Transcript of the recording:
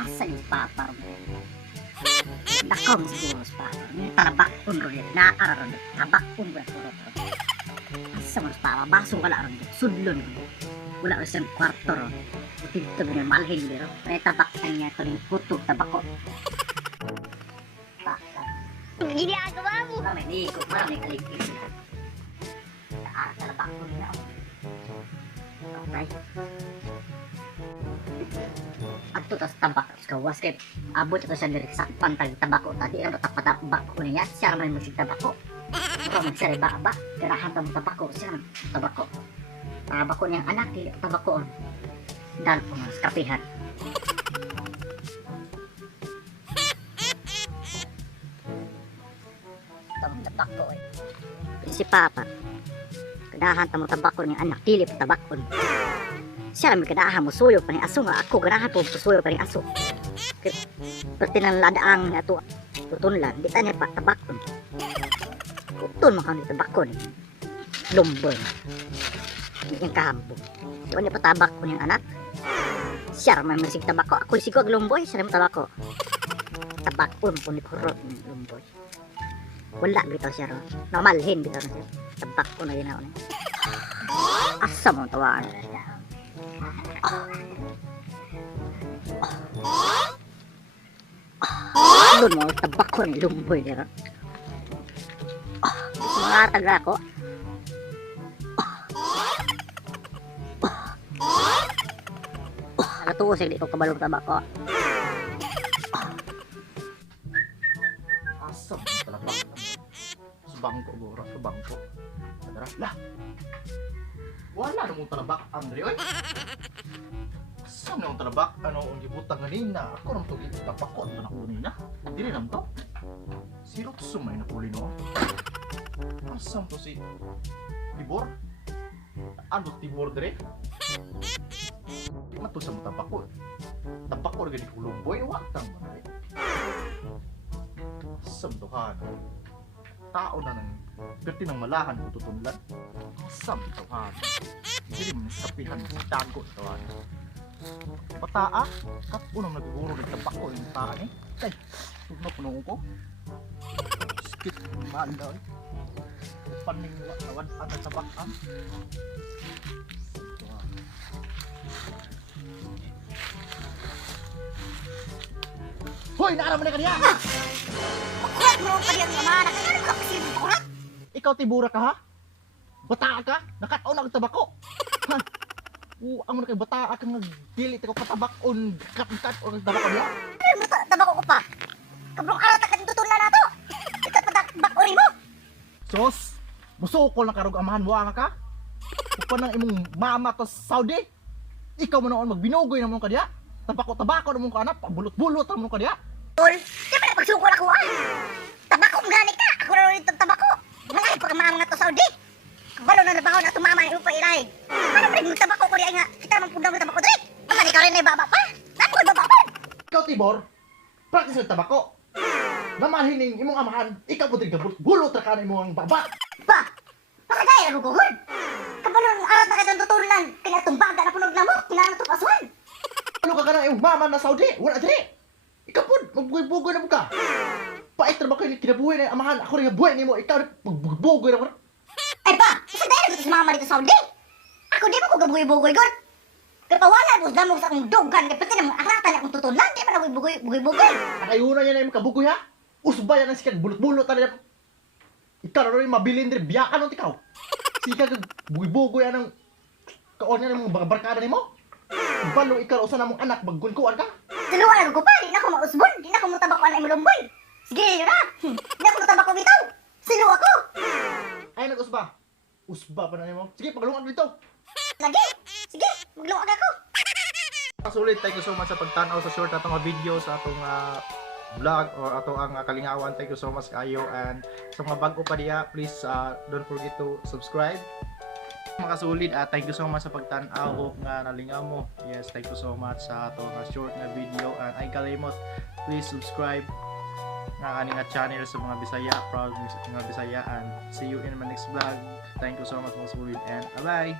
asa yung papa mo. Nakam siguro sa papa. Yung tarabakon ro yun. Naararon. Tarabakon ro yun. Asa mo sa papa. Basong ka na ron. Sudlon ro. Wala ro siyang kwarto ro. Dito mo yung malhin ro. May tabakan niya ito yung puto. Tabako. Ginagawa mo. Marami niikot. Marami kaligpit sila. Tarabakon niya ako. Okay. Ato tas tabak sa gawas kay abot ito siya direk sa pantag tabako tadi ang tapatabak ko niya siya man musig tabako pero magsari ba ganahan ta mo tabako siya tabako tabako niyang anak dili tabako dal ko mas kapihan tabako si papa ganahan ta mo tabako niyang anak dili tabakon siya may ganahan mo suyo pa ni aso nga ako ganahan po suyo pa ni aso pati ng ladaang nga to tutunlan di tanya pa tabakon tutun mo kang tabakon lumboy yung kahambong di ba niya pa tabakon yung anak siya may masig tabako ako sigog lumboy siya may tabako tabakon po ni kurot ng lumboy wala bitaw siya ron namalhin bitaw na siya tabakon na ginawa niya asa mo tawaan doon mo tabako ni lumboy nila mga taga ako nakatuwa siya di ko kabalong tabako Asam talaga. Sa bangko gora, sa bangko. Tara, lah. Wala na mong talabak, Andre, oy. Saan na mong talabak? Ano ang gibutang ganina? Ako nang tugi tapako ito na kunin na. Dili nam to. Sino to sumay na puli no? Asam to si Tibor? Ano Tibor dire? Di man to sa mga tapako. Tapako na ganit kulumboy, watang man. Asam to ka na. Tao na nang perti ng malahan kung tutunlan. Asam to ka na. Hindi mo nasapihan sa tago ito ka na. Pataa, kapunang naguguro ng tabako yung taa ni. Ay, huwag na punong ko. Skit, maan daw. Paning lawan ang tabakan. Hoy, naaraman na ka niya! Kurat mo pa diyan mga anak. Ano ka kasi kurat? Ikaw tibura ka ha? Bataa ka? Nakataon ang tabako! Ha? Ang mga kay bataa kang nagdilit ko katabakon kat o tabako niya? Ano mo tabako ko pa? Kabrong araw ta katutulan na to. Ikat pa bakuri mo. Sos, musukol na karog amahan mo nga ka? Upa ng imong mama to sa Saudi? Ikaw mo noon magbinugoy na mo ka diya? Tabako na mo ka anak, pabulot-bulot na mo ka diya? Tol, di ba napagsukol ako ah? Tabako gani ka. Ako na rin itong tabako. Malay pa mga mga to Saudi. Kabalo na nabaho na tumama yung pa ilay. Ano ba yung tabako ko diya nga? Kita naman pundang ng tabako dre. Ang ikaw rin ay baba pa. Ano ko baba pa? Ikaw Tibor, practice ng tabako. Namalhining imong amahan, ikaw po din bulot na ka na imong baba. Ba? Pakagaya na guguhod. Kabalo ng araw na kitang tutulan. Kinatumbaga na punog na mo. Kailangan ito pasuhan. Ano ka na imong mama na Saudi? Wala dire. Ikaw po, magbugoy-bugoy na mo ka. Pait na ba kayo kinabuhay na amahan? Ako rin buhay ni mo, ikaw magbugoy na mo. Ay ba? Isa dahil na sa mama dito sa Saudi. Ako di mo ko gabugoy-bugoy god. Kapawala mo sa sa akong dugan. Kapag na mong aratan akong tutulan. Di ba na bugoy-bugoy? Nakayuna niya na yung kabugoy ha? Usbay yan ang sikat, bulot-bulot na rin. Ikaw na rin mabilin din, biyakan ng tikaw. Sika kag bugoy-bugoy yan ang kaon yan ng mga barkada ni mo. Balo ikaw usa na mong anak, maggunkuan ka. Tuluan ako pa. Di na ako mausbon. Di na ako mutabakuan ay mulumboy. Sige yun na. Di na ako mutabako bitaw. Sino ako? Ay nag-usba. Usba pa na ni mo. Sige, paglungan dito. Lagi. Sige. Magluwag ako. Sulit, thank you so much sa pagtanaw sa short atong mga video sa atong vlog or ato ang kalingawan. Thank you so much kayo, and sa mga bago pa diya, please don't forget to subscribe. Mga sulit, thank you so much sa pagtanaw. Hope nga nalingaw mo. Yes, thank you so much sa ato nga short na video, and ay kalimot, please subscribe nga ani nga channel sa mga Bisaya, proud mga Bisaya, and see you in my next vlog. Thank you so much mga sulit, and bye.